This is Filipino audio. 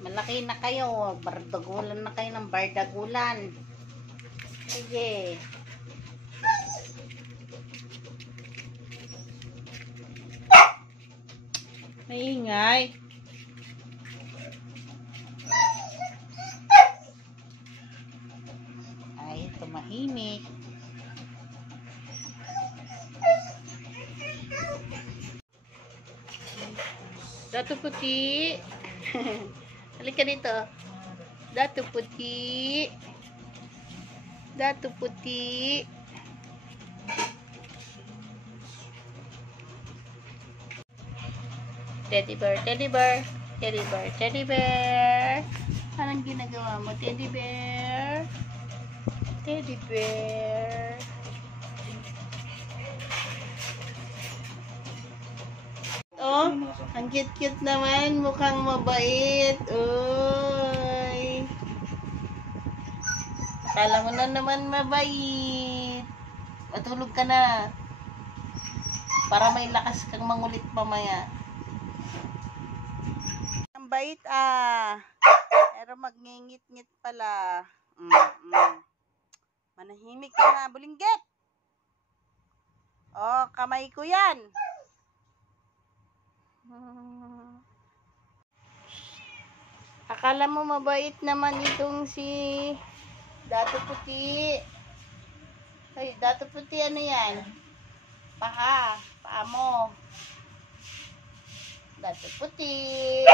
Malaki na kayo. Bardagulan na kayo ng bardagulan. Sige. Maingay. Ay, tumahimik. Dato puti. Halika dito. Dato puti. Dato puti. Teddy bear, teddy bear. Teddy bear, teddy bear. Anong ginagawa mo, teddy bear? Teddy bear. Oh, ang cute-cute naman. Mukhang mabait. Uy. Akala mo na naman mabait. Matulog ka na. Para may lakas kang mangulit mamaya. Ang bait Pero magngingit-ngit pala. Manahimik ka na, bulinggit. Oh, kamay ko yan. Akala mo mabait naman itong si Dato Puti. Ay, Dato Puti, ano yan? Paa mo. Dato Puti.